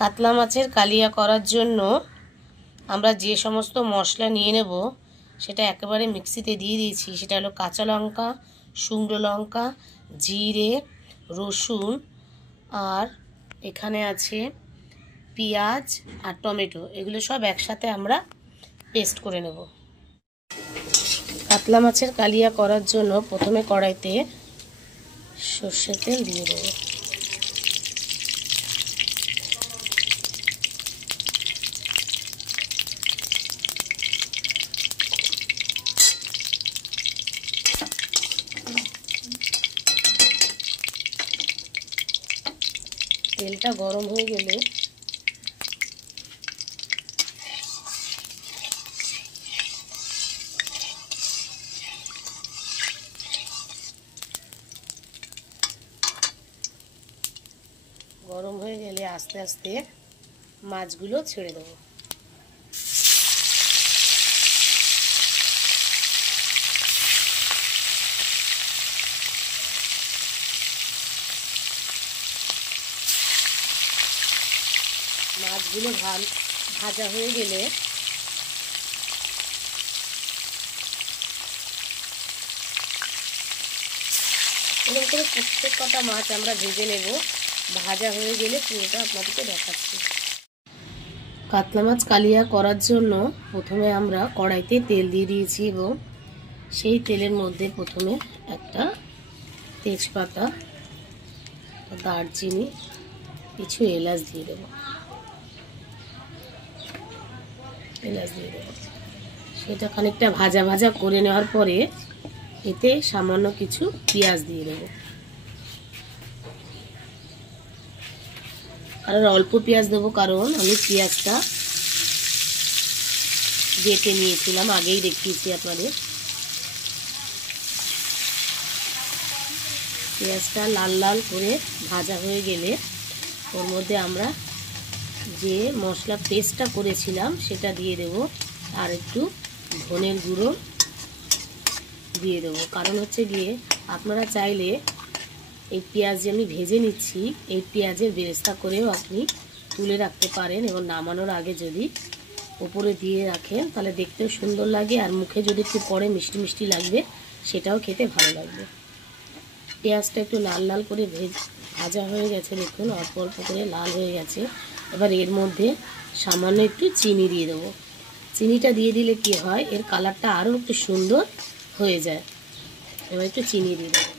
কাতলা মাছের কালিয়া করার জন্য আমরা যে সমস্ত মশলা নিয়ে নেব সেটা একেবারে মিক্সিতে দিয়ে দিয়েছি। সেটা হলো কাঁচা লঙ্কা, শুকনো লঙ্কা, জিরে, রসুন, আর এখানে আছে পেঁয়াজ আর টমেটো। এগুলো সব একসাথে আমরা পেস্ট করে নেব। কাতলা মাছের কালিয়া করার জন্য প্রথমে কড়াইতে সর্ষের তেল দিয়ে দেব। তেলটা গরম হয়ে গেলে আস্তে আস্তে মাছগুলো ছেড়ে দেবো। মাছগুলো ভাজা হয়ে গেলে এরকম করে প্রত্যেক কটা মাছ আমরা ভেজে নেব। ভাজা হয়ে গেলে পুরোটা আপনাদেরকে দেখাচ্ছি। কাতলা মাছ কালিয়া করার জন্য প্রথমে আমরা কড়াইতে তেল দিয়ে দিয়েছি এবং সেই তেলের মধ্যে প্রথমে একটা তেজপাতা, দারচিনি, কিছু এলাচ দিয়ে দেবো। সেটা খানিকটা ভাজা ভাজা করে নেওয়ার পরে এতে সামান্য কিছু পেঁয়াজ দিয়ে দেবো। আর অল্প পেঁয়াজ দেবো, কারণ আমি পেঁয়াজটা বেটে নিয়েছিলাম, আগেই দেখিয়েছি আপনাদের। পেঁয়াজটা লাল লাল করে ভাজা হয়ে গেলে ওর মধ্যে আমরা যে মশলা পেস্টটা করেছিলাম সেটা দিয়ে দেব। আর একটু ধনের গুঁড়ো দিয়ে দেবো। কারণ হচ্ছে গিয়ে আপনারা চাইলে এই পেঁয়াজ যে আমি ভেজে নিচ্ছি, এই পেঁয়াজের বেরেস্তা করেও আপনি তুলে রাখতে পারেন এবং নামানোর আগে যদি উপরে দিয়ে রাখেন তাহলে দেখতেও সুন্দর লাগে, আর মুখে যদি একটু পরে মিষ্টি মিষ্টি লাগবে, সেটাও খেতে ভালো লাগবে। পেঁয়াজটা একটু লাল লাল করে ভাজা হয়ে গেছে, দেখুন অল্প অল্প করে লাল হয়ে গেছে। এবার এর মধ্যে সামান্য একটু চিনি দিয়ে দেবো। চিনিটা দিয়ে দিলে কি হয়, এর কালারটা আরও একটু সুন্দর হয়ে যায়। এবার একটু চিনি দিয়ে দেবো।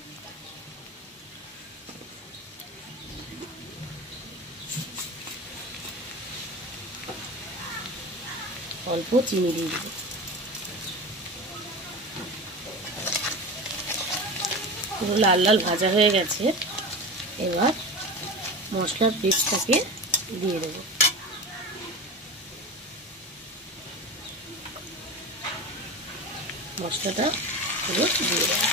অল্প চিনি দিয়ে দেবো। পুরো লাল লাল ভাজা হয়ে গেছে। এবার মশলার পেস্টটাকে দিয়ে দেবো। মশলাটা পুরো দিয়ে দেবো।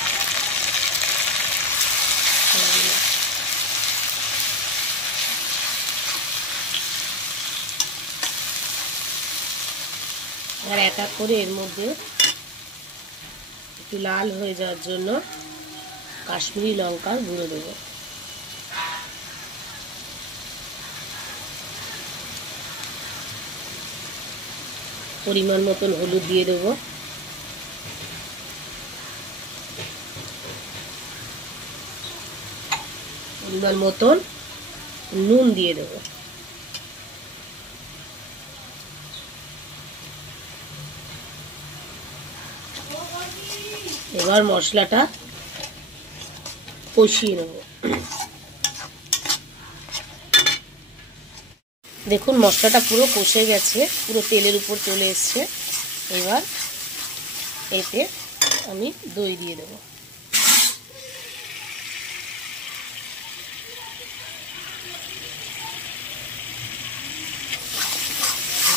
আর এক এক করে এর মধ্যে একটু লাল হয়ে যাওয়ার জন্য কাশ্মীরি লঙ্কার গুঁড়ো দেবো। পরিমাণ মতন হলুদ দিয়ে দেবো। পরিমাণ মতন নুন দিয়ে দেবো। এবার মশলাটা কষিয়ে নেব। দেখুন মশলাটা পুরো কষে গেছে, পুরো তেলের উপর চলে এসছে। এবার এতে আমি দই দিয়ে দেব।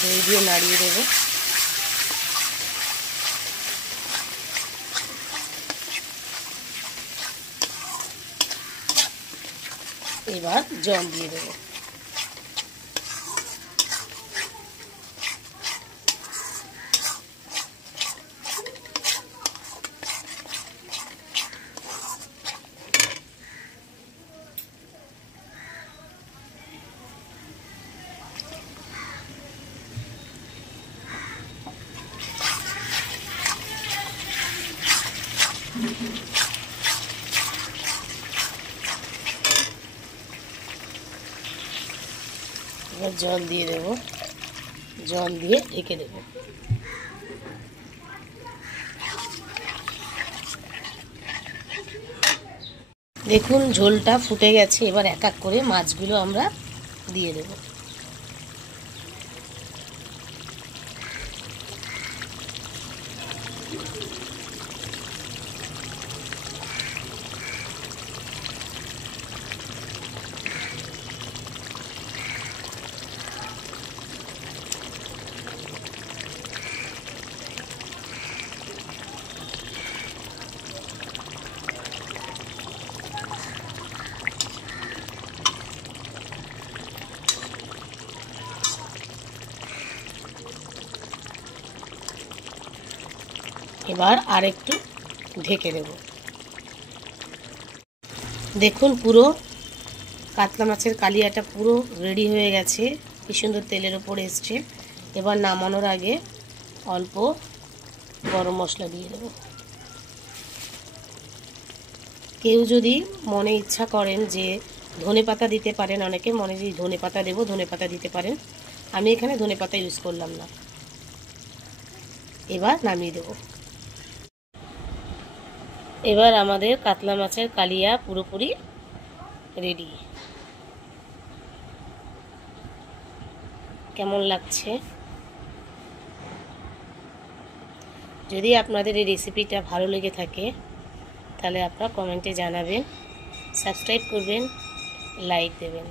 দই দিয়ে নাড়িয়ে দেবো। এবার জল দিয়ে দেবো। এবার জল দিয়ে দেব, জল দিয়ে ঢেকে দেব। দেখুন ঝোলটা ফুটে গেছে। এবার এক এক করে মাছগুলো আমরা দিয়ে দেব। এবার আরেকটু ঢেকে দেব। দেখুন পুরো কাতলা মাছের কালিয়াটা পুরো রেডি হয়ে গেছে, কি সুন্দর তেলের ওপর এসছে। এবার নামানোর আগে অল্প গরম মশলা দিয়ে দেব। কেউ যদি মনে ইচ্ছা করেন যে ধনেপাতা দিতে পারেন, অনেকে মনে যে ধনেপাতা দেবো, ধনেপাতা দিতে পারেন। আমি এখানে ধনেপাতা ইউজ করলাম না। এবার নামিয়ে দেব। এবার আমাদের কাতলা মাছের কালিয়া পুরোপুরি রেডি। কেমন লাগছে? যদি আপনাদের এই রেসিপিটা ভালো লেগে থাকে তাহলে আপনারা কমেন্টে জানাবেন, সাবস্ক্রাইব করবেন, লাইক দেবেন।